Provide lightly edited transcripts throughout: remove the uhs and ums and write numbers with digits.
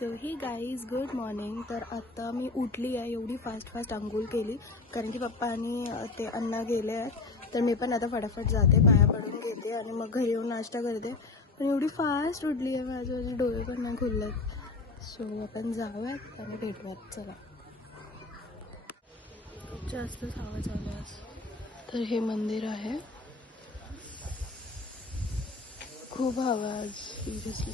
So ही guys good morning. तर आता मी उठली आहे. एवढी फास्ट आंघोळ केली कारण की पप्पा आणि ते अण्णा गेले आहेत. तर मी पण आता फटाफट जाते, पाया पडून घेते आणि मग घरी येऊन नाश्ता करते. पण एवढी फास्ट उठली आहे, माझे डोळे पण नाही खुललेत. सो आपण जाऊयात आणि भेटूयात. चला. जास्तच हवा चालू आहे. तर हे मंदिर आहे. खूप हवा आज सिरियसली.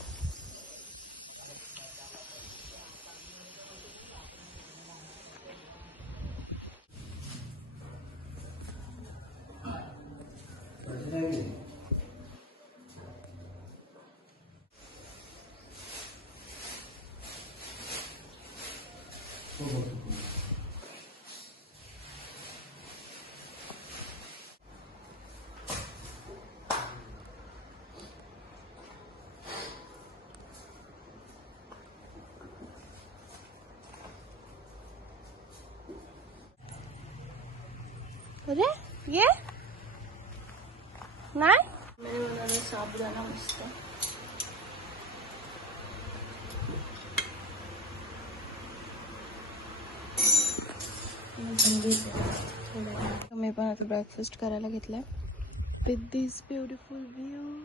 अरे ये नाही मी म्हणाले साबुदाणा मस्त. मी पण आता ब्रेकफास्ट करायला घेतलाय विथ दिस ब्युटिफुल व्ह्यू.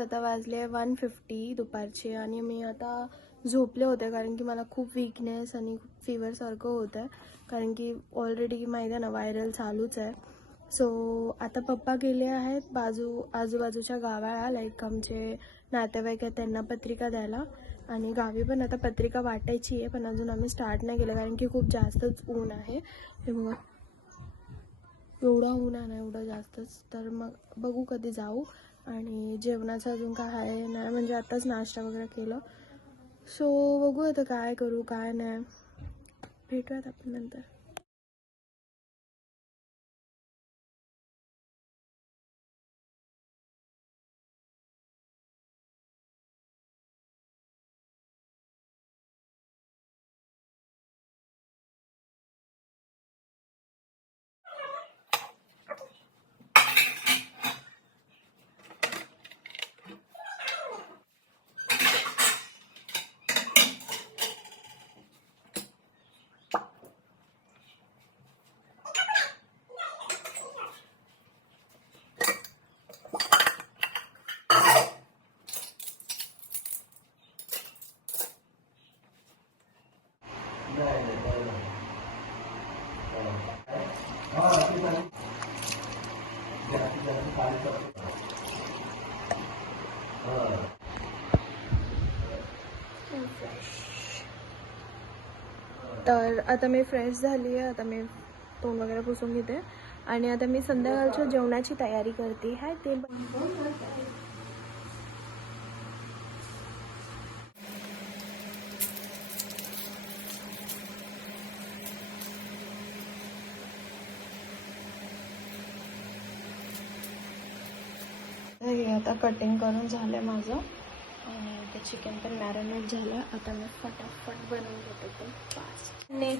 आता वाजले 1:50 दुपारचे आणि मी आता झोपले होते कारण की मला खूप वीकनेस आणि खूप फीवर सारखं होतं आहे. कारण की ऑलरेडी माहिती आहे ना, व्हायरल चालूच आहे. सो आता पप्पा गेले आहेत आजूबाजूच्या गावाला, लाईक आमचे नातेवाईक आहेत त्यांना पत्रिका द्यायला. आणि गावी पण आता पत्रिका वाटायची आहे, पण अजून आम्ही स्टार्ट नाही केलं कारण की खूप जास्तच ऊन आहे. हे मग एवढा ऊन आहे ना, एवढं जास्तच. तर मग बघू कधी जाऊ. आणि जेवणाचं अजून काय आहे नाही, म्हणजे आताच नाश्ता वगैरे केलं. सो बघू आता काय करू काय नाही. भेटूयात आपण नंतर. तर आता मी फ्रेश झाली आहे. आता मी तोंड वगैरे पुसून घेते आणि आता मी संध्याकाळच्या जेवणाची तयारी करते आहे. ते हे आता कटिंग करून झालं माझं आणि ते चिकन पण मॅरिनेट झालं. आता मी फटाफट बनवून घेते ते फास्ट नाही.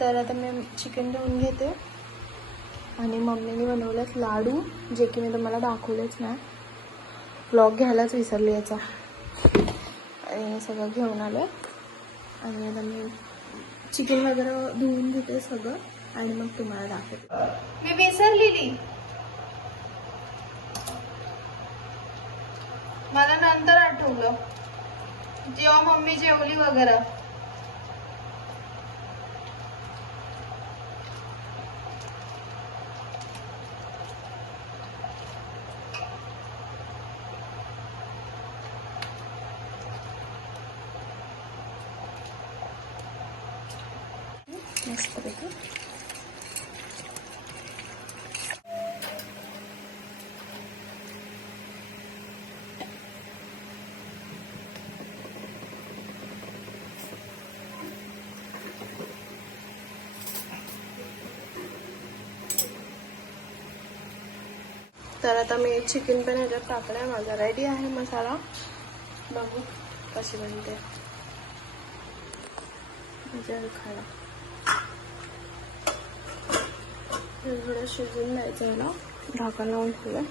तर आता मी चिकन धुवून घेते आणि मम्मीने बनवलेत लाडू, जे की मी तुम्हाला दाखवलेच नाही. व्लॉग घ्यायलाच विसरली याचा. आणि सगळं घेऊन आलं आणि आता मी चिकन वगैरे धुवून घेते सगळं आणि मग तुम्हाला दाखवते. मी विसरलेली, मला नंतर आठवलं जेव्हा मम्मी जेवली वगैरे. मस्त पैकी तर आता मी चिकन पण ह्याच्यात टाकलं आहे. माझा रेडी आहे मसाला. बघू कशी बनते. खायला थोडं शिजून द्यायचं आहे ना, झाकण लावून ठेवलं.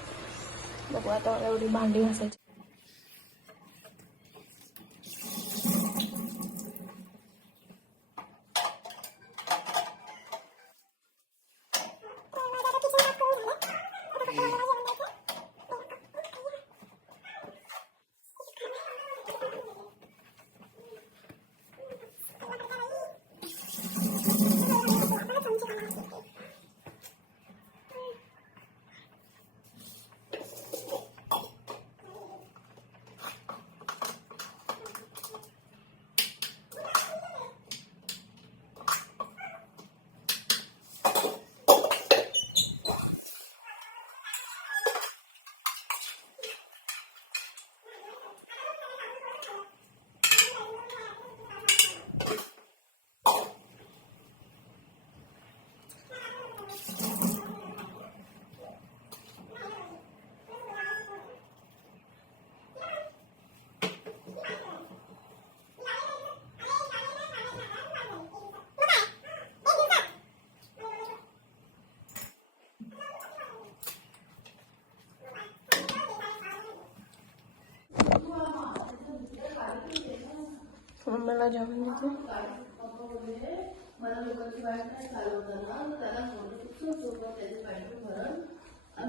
बघू आता एवढी भांडी घासायची. मम्मीला जेवण देते.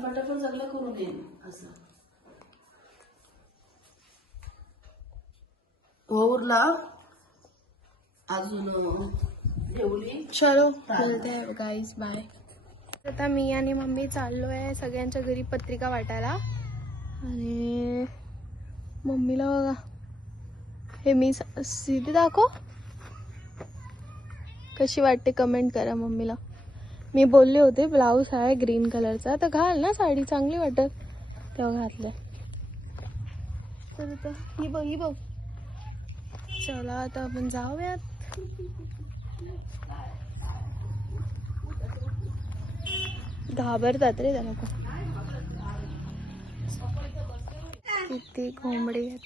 पटापट सगळं करून देईन असं. उरला अजून जेवली. चलो मिळते हैं गाइस, बाय. आता मी आणि मम्मी चाललो आहे सगळ्यांच्या घरी पत्रिका वाटायला. आणि मम्मीला बघा, हे मी सीधी दाखव कशी वाटते कमेंट करा मम्मीला. मी बोलले होते ब्लाऊज आहे ग्रीन कलरचा, तर घाल ना साडी, चांगली वाटत, तेव्हा घातलं. तर आता ही बघ. चला आता आपण जाऊयात. घाबरतात रे त्याला पण. किती कोंबडी आहेत.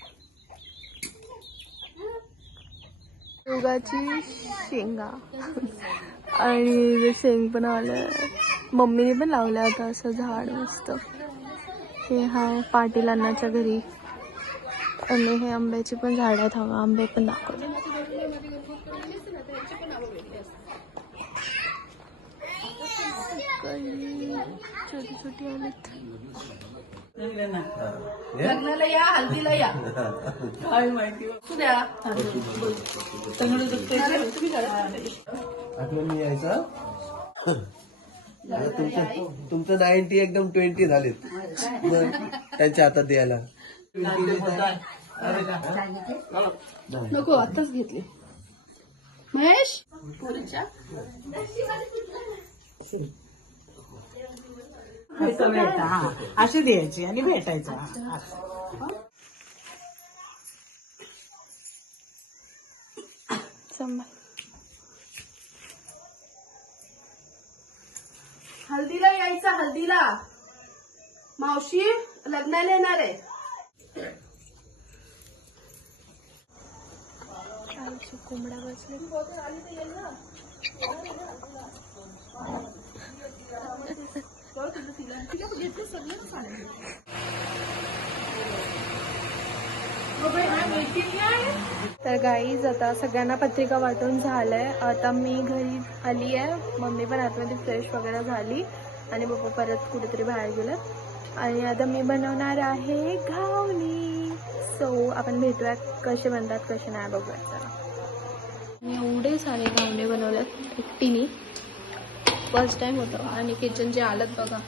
मुगाची शेंगा आणि शेंग पण आलं. मम्मीने पण लावलं आता असं झाड मस्त. हे हाय पाटीलांनाच्या घरी. आणि हे आंब्याची पण झाड आहेत. हवा आंबे पण दाखवले. छोटी छोटी आलेत. लग्नाला या, हल्दीला या. काय माहिती द्या. आठवण यायचा. तुमचं 90 एकदम 20 झालेत. त्यांच्या हातात द्यायला नको, आताच घेतली. महेश अशी द्यायची आणि भेटायचं. हल्दीला यायचं. हल्दीला मावशी लग्नाला येणार आहे. कोंबड्या बसले. तर गाईज आता सगळ्यांना पत्रिका वाटून झालंय. आता मी घरी आली आहे. मम्मी पण आतमध्ये फ्रेश वगैरे झाली आणि पप्पा परत कुठेतरी बाहेर गेलं. आणि आता मी बनवणार आहे घावणी. सो आपण भेटूया, कसे बनतात कसे नाही बघूया. चला. मी एवढे सारे घावणे बनवलेत एकटीने. फर्स्ट टाइम होतं. आणि किचनची हालत बघा.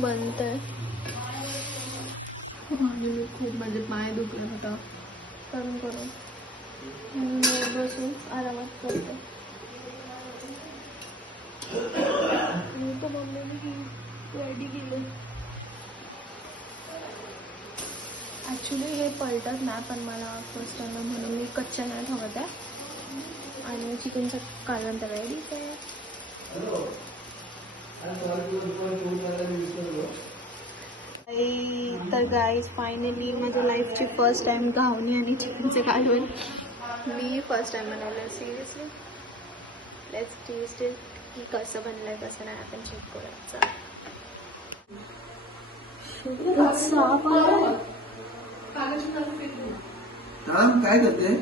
बनतंय. आणि मी खूप म्हणजे पाय दुखत होता करून बसून आरामात करते. मी तर मम्मीने रेडी केले. ॲक्च्युली हे पलटत नाही, पण मला फर्स्ट टाइम म्हणून मी कच्च्या नाही ठेवत आहे. आणि चिकनचं कालवण तर रेडीच आहे. तर गाईज फायनली माझ्या लाईफची फर्स्ट टाइम घावणी आणि चिकनचे कालवण मी फर्स्ट टाइम बनवलं. सिरियसली लेट्स टेस्ट इट की कसं बनलंय कसं नाही आपण चेक करायचं. साप आलाय. थांब, काय करते?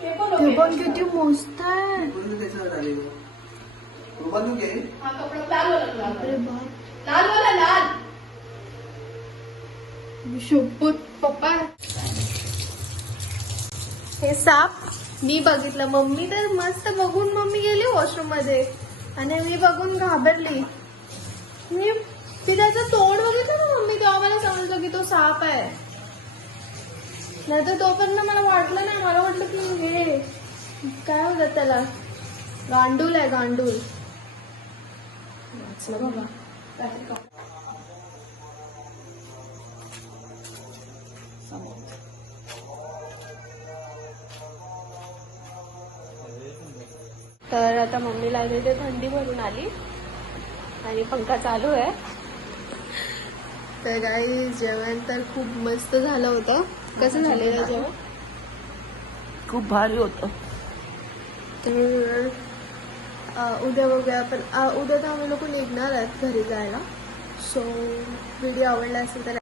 ते पण किती मस्त आहे. कोणी त्याच्यावर आले? रुमाल तू घे. हा कपडा लाल वाला लाल अरे बाप. लाल वाला लाल. शपथ पप्पा, हे साप मी बघितलं. मम्मी तर मस्त बघून मम्मी गेली वॉशरूम मध्ये आणि मी बघून घाबरली. ती त्याचं तोंड बघितलं ना मम्मी, तेव्हा मला समजलं की तो साप आहे. नाही तर तोपर्यंत मला वाटलं नाही. मला वाटलं की हे काय होतं त्याला, गांडूल आहे गांडूल. वाचलं बाबा. तर आता मम्मीला इथे थंडी भरून आली आणि पंखा चालू आहे. तर काही जेवण तर खूप मस्त झालं होतं. कसं झालेलं जेवण? खूप भारी होतं. तर उद्या बघूया आपण. उद्या तर आम्ही लोक निघणार आहेत घरी जायला. सो व्हिडिओ आवडला असेल तर